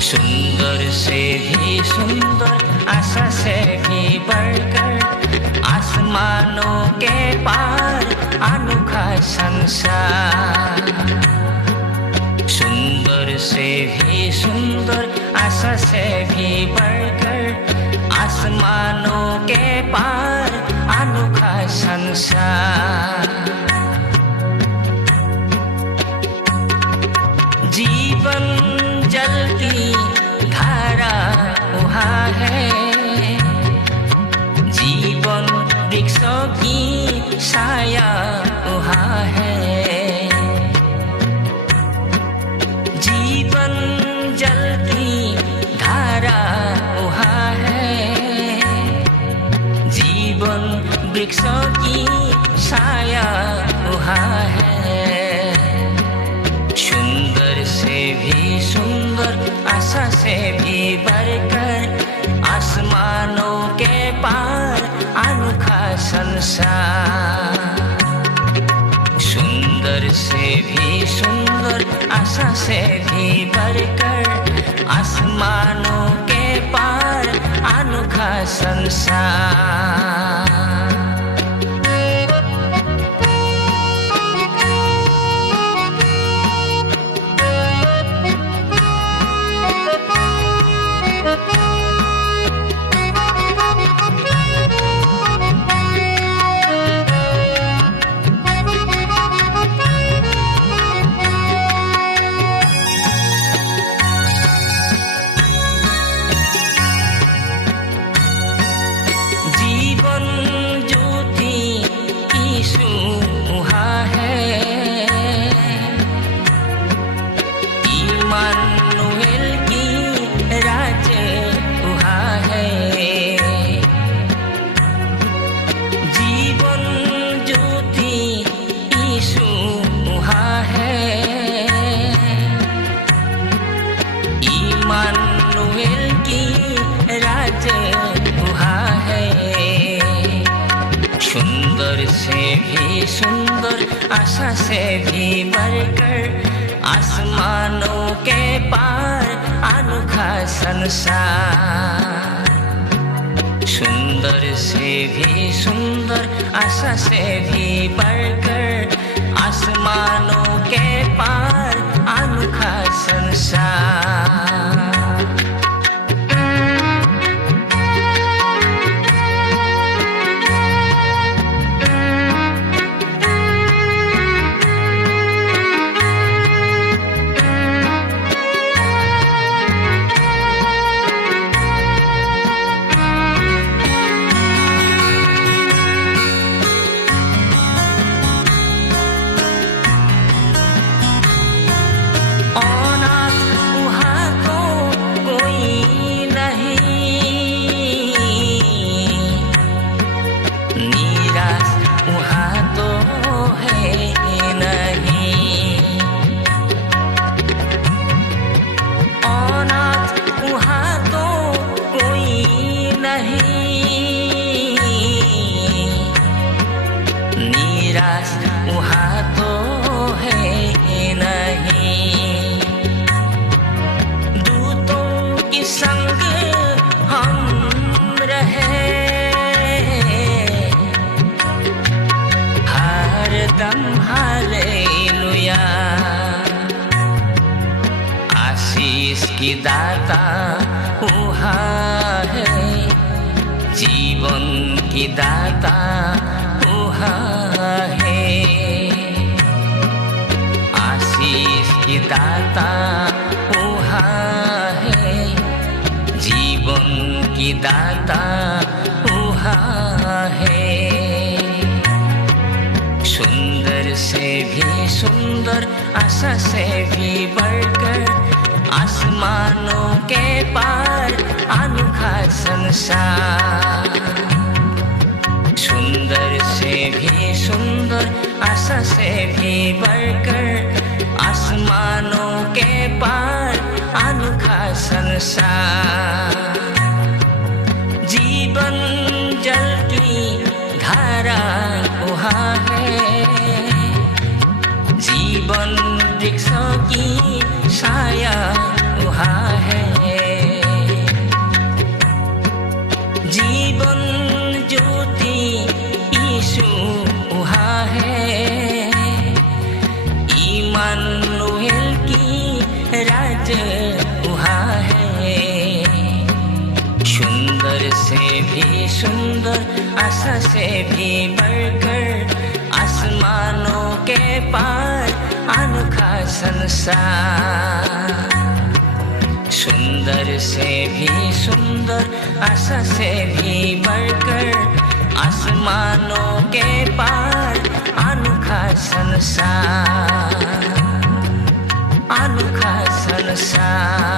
सुंदर से भी सुंदर, आशा से भी बढ़कर, आसमानों के पार अनोखा संसार। सुंदर से भी सुंदर, आशा से भी बढ़कर, आसमानों के पार अनोखा संसार। जीवन जल की धारा वहाँ है, जीवन वृक्षों की छाया वहाँ है। जीवन जल की धारा वहाँ है, जीवन वृक्षों की छाया वहाँ है। सुंदर से भी सुंदर, आशा से भी बढ़कर, आसमानों के पार अनोखा संसार। सुंदर से भी सुंदर, आशा से भी बढ़कर, आसमानों के पार अनोखा संसार। इमानुएल की राज वहाँ है, जीवन ज्योति यीशु वहाँ है। इमानुएल की राज वहाँ है। सुंदर से भी सुंदर, आशा से भी बढ़कर, आसमानों के पार अनोखा संसार। सुंदर से भी सुंदर, आशा से भी बढ़कर, आसमानों के पार अनोखा संसार। निराश वहाँ तो है नहीं, दूतों के संग हम रहे, हर दम हालेलुया। आशीष की दाता वहाँ है, जीवन की दाता वहाँ है। आशीष की दाता वहाँ है, जीवन की दाता वहाँ है। सुंदर से भी सुंदर, आशा से भी बढ़कर, आसमानों के पार अनोखा संसार। सुंदर से भी सुंदर, आशा से भी बढ़कर, आसमानों के पार अनोखा संसार। जीवन जल की धारा वहाँ है, जीवन वृक्षों की छाया वहाँ है। राज वहाँ है। सुंदर से भी सुंदर, आशा से भी बढ़कर, आसमानों के पार अनोखा संसार। सुंदर से भी सुंदर, आशा से भी बढ़कर, आसमानों के पार अनोखा संसार, अनोखा संसार।